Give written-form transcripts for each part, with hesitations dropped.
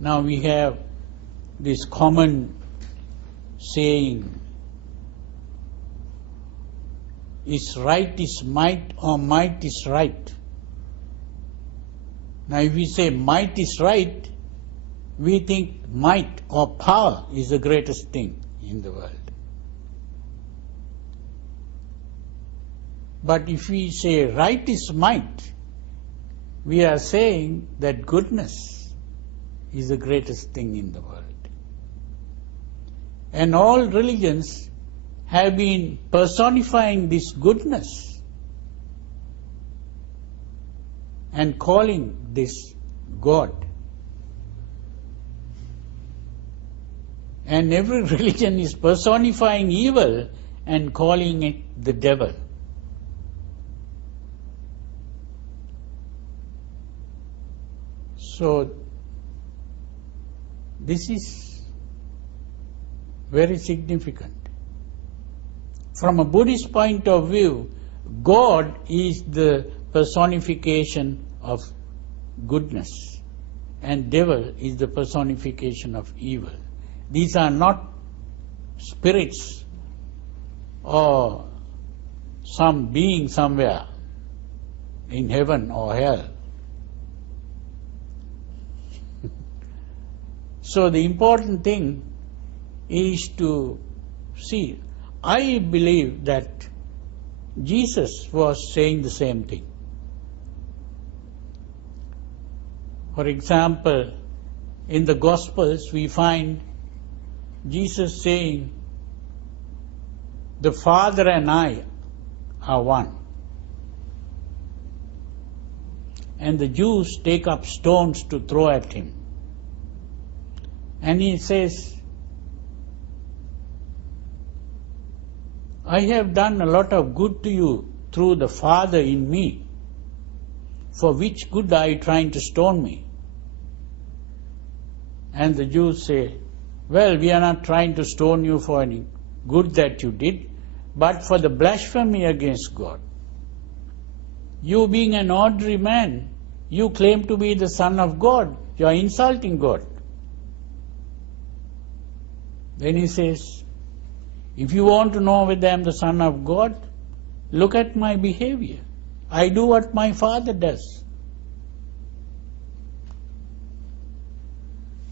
Now we have this common saying, is right is might or might is right. Now if we say might is right, we think might or power is the greatest thing in the world. But if we say right is might, we are saying that goodness is the greatest thing in the world. And all religions have been personifying this goodness and calling this God. And every religion is personifying evil and calling it the devil. So, this is very significant. From a Buddhist point of view, God is the personification of goodness, and devil is the personification of evil. These are not spirits or some being somewhere in heaven or hell. So the important thing is to see. I believe that Jesus was saying the same thing. For example, in the Gospels we find Jesus saying, the Father and I are one. And the Jews take up stones to throw at him. And he says, I have done a lot of good to you through the Father in me. For which good are you trying to stone me? And the Jews say, well, we are not trying to stone you for any good that you did, but for the blasphemy against God. You being an ordinary man, you claim to be the Son of God. You are insulting God. Then he says, if you want to know whether I am the Son of God, look at my behavior. I do what my Father does.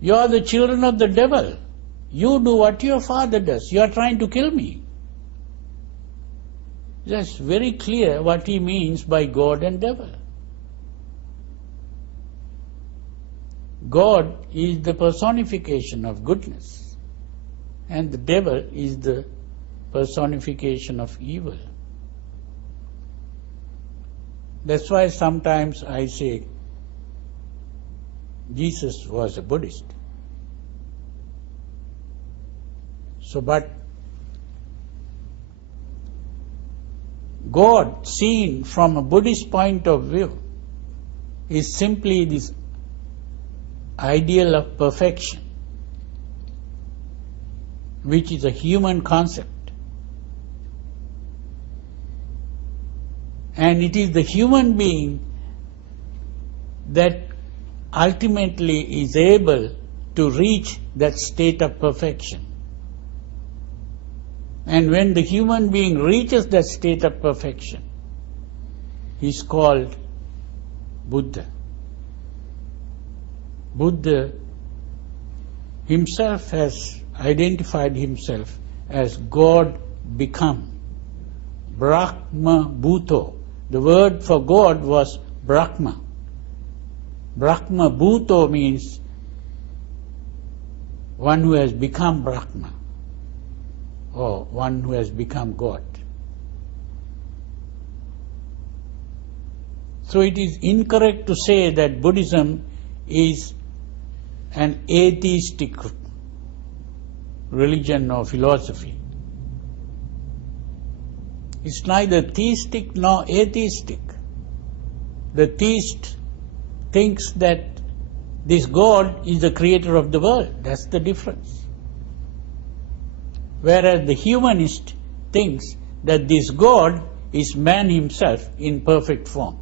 You are the children of the devil. You do what your father does. You are trying to kill me. That's very clear what he means by God and devil. God is the personification of goodness, and the devil is the personification of evil. That's why sometimes I say Jesus was a Buddhist. So, but God, seen from a Buddhist point of view, is simply this ideal of perfection, which is a human concept. And it is the human being that ultimately is able to reach that state of perfection. And when the human being reaches that state of perfection, he is called Buddha. Buddha himself has identified himself as God become, BRAHMA BHUTO. The word for God was Brahma. BRAHMA BHUTO means one who has become Brahma, or one who has become God. So it is incorrect to say that Buddhism is an atheistic religion or philosophy. It's neither theistic nor atheistic. The theist thinks that this God is the creator of the world. That's the difference. Whereas the humanist thinks that this God is man himself in perfect form.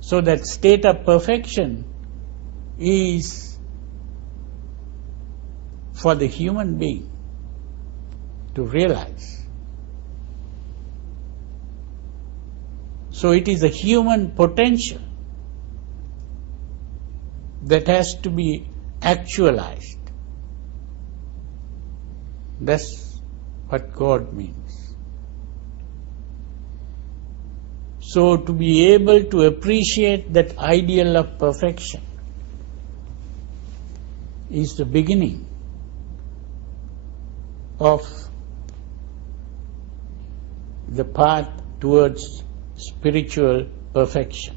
So that state of perfection is for the human being to realize. So it is a human potential that has to be actualized. That's what God means. So to be able to appreciate that ideal of perfection is the beginning of the path towards spiritual perfection.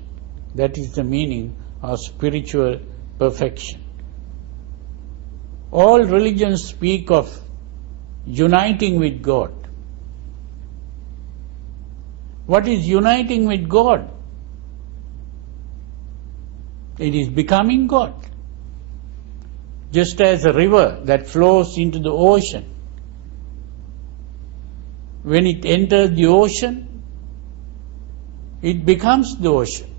That is the meaning of spiritual perfection. All religions speak of uniting with God. What is uniting with God? It is becoming God. Just as a river that flows into the ocean, when it enters the ocean, it becomes the ocean.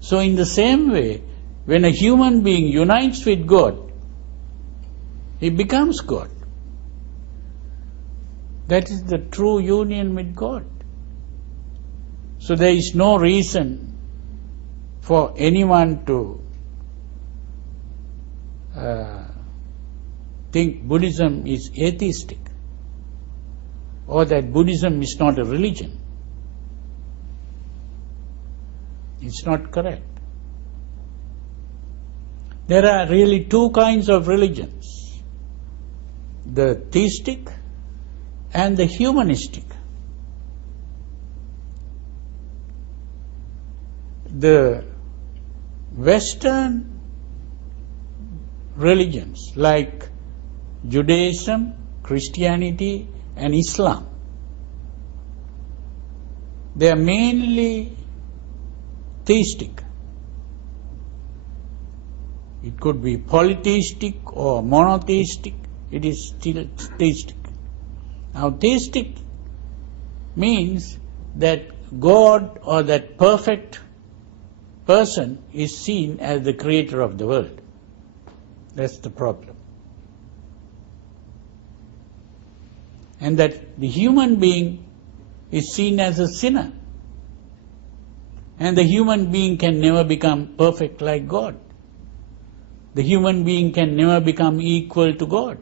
So in the same way, when a human being unites with God, he becomes God. That is the true union with God. So there is no reason for anyone to think Buddhism is atheistic or that Buddhism is not a religion. It's not correct. There are really two kinds of religions, the theistic and the humanistic. The Western religions like Judaism, Christianity and Islam, they are mainly theistic. It could be polytheistic or monotheistic. It is still theistic. Now, theistic means that God or that perfect person is seen as the creator of the world. That's the problem. And that the human being is seen as a sinner. And the human being can never become perfect like God. The human being can never become equal to God.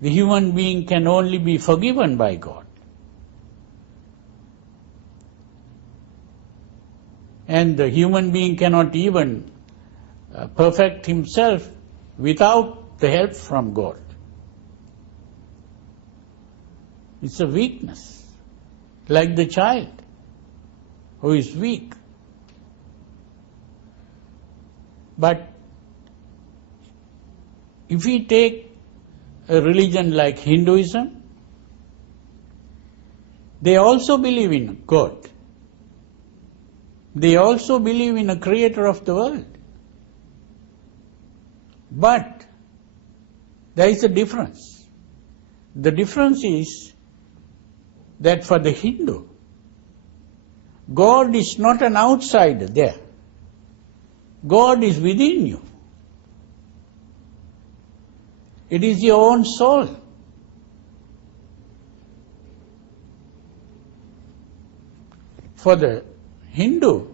The human being can only be forgiven by God. And the human being cannot even perfect himself without the help from God. It's a weakness, like the child who is weak. But if we take a religion like Hinduism, they also believe in God. They also believe in a creator of the world. But there is a difference. The difference is that for the Hindu, God is not an outsider there. God is within you. It is your own soul. For the Hindu,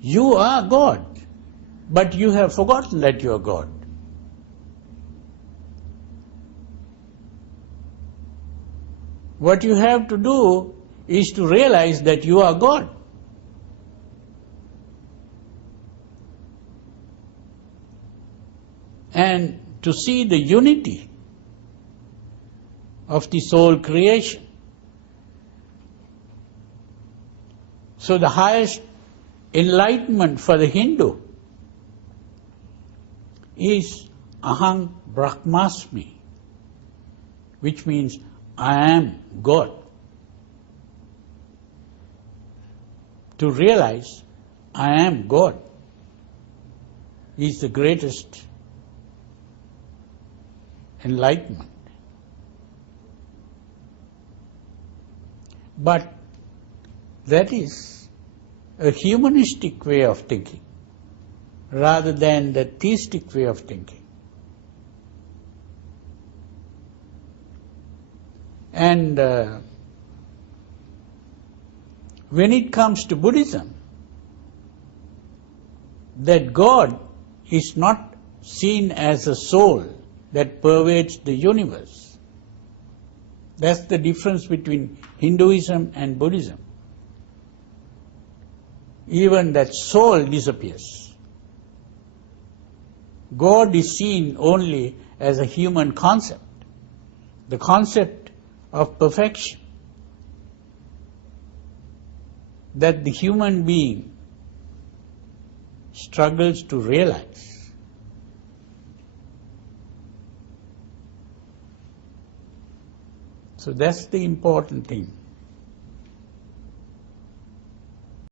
you are God, but you have forgotten that you are God. What you have to do is to realize that you are God. And to see the unity of the soul creation. So the highest enlightenment for the Hindu is Aham Brahmasmi, which means I am God. To realize I am God is the greatest enlightenment. But That is a humanistic way of thinking rather than the theistic way of thinking. And when it comes to Buddhism, that God is not seen as a soul that pervades the universe. That's the difference between Hinduism and Buddhism. Even that soul disappears. God is seen only as a human concept, the concept of perfection, that the human being struggles to realize. So that's the important thing.